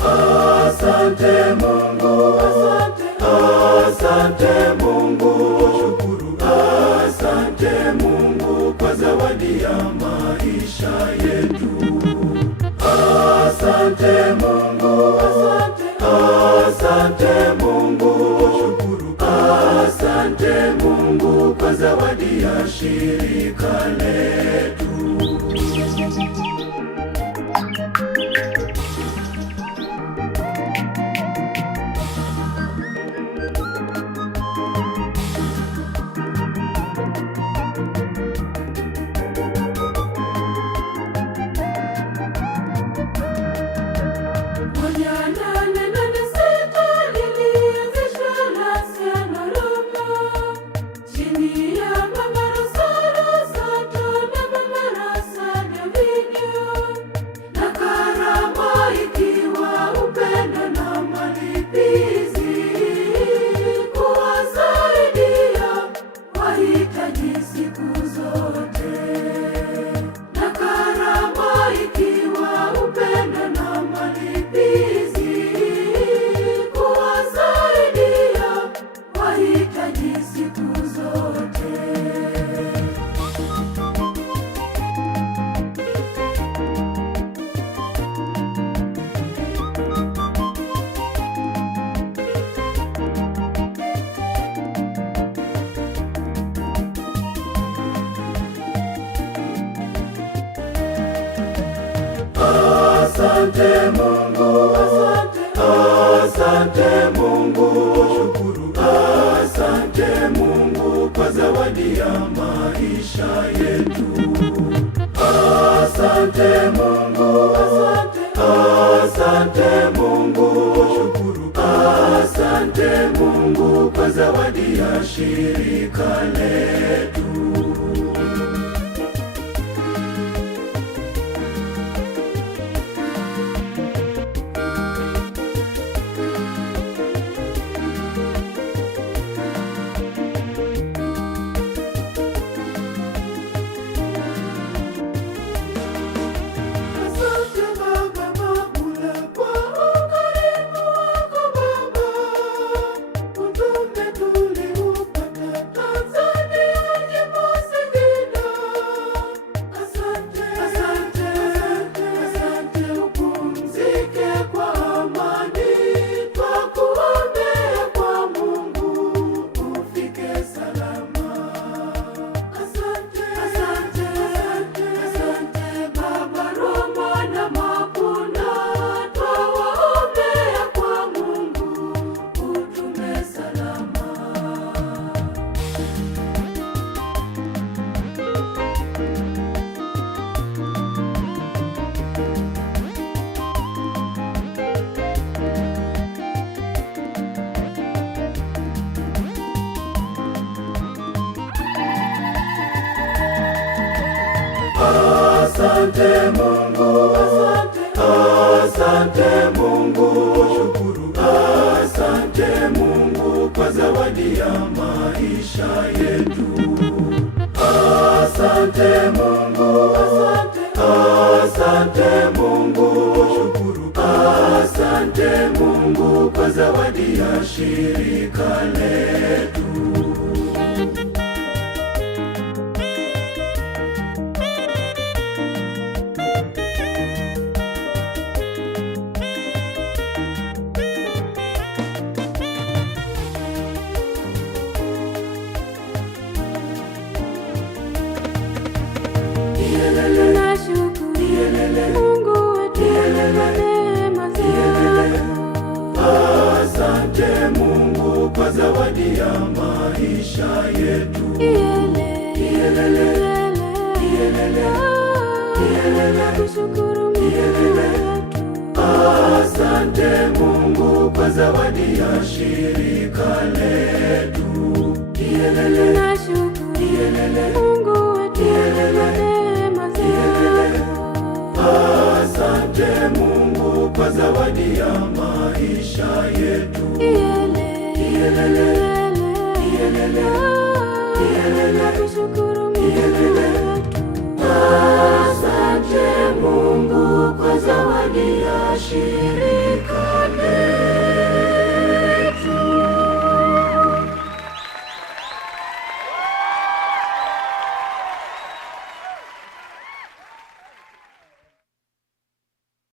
Asante Mungu, asante Mungu, asante Mungu kwa zawadi ya maisha yetu. Asante Mungu, asante Mungu, asante Mungu kwa zawadi ya shirika letu. Asante Mungu, asante Mungu, asante Mungu kwa zawadi ya maisha yetu. Asante Mungu, asante Mungu, asante Mungu kwa zawadi ya shirika letu. Tuliupata Tanzania, nyimbo Asante Mungu, asante Mungu, shukuru. Asante Mungu kwa zawadi ya maisha yetu. Asante Mungu, asante Mungu, shukuru. Asante Mungu kwa zawadi ya shirika letu. Asante Mungu kwa zawadi ya maisha yetu. Asante Mungu kwa zawadi ya shirika letu. Asante Mungu kwa zawadi ya maisha yetu. Kushukuru Mungu wetu.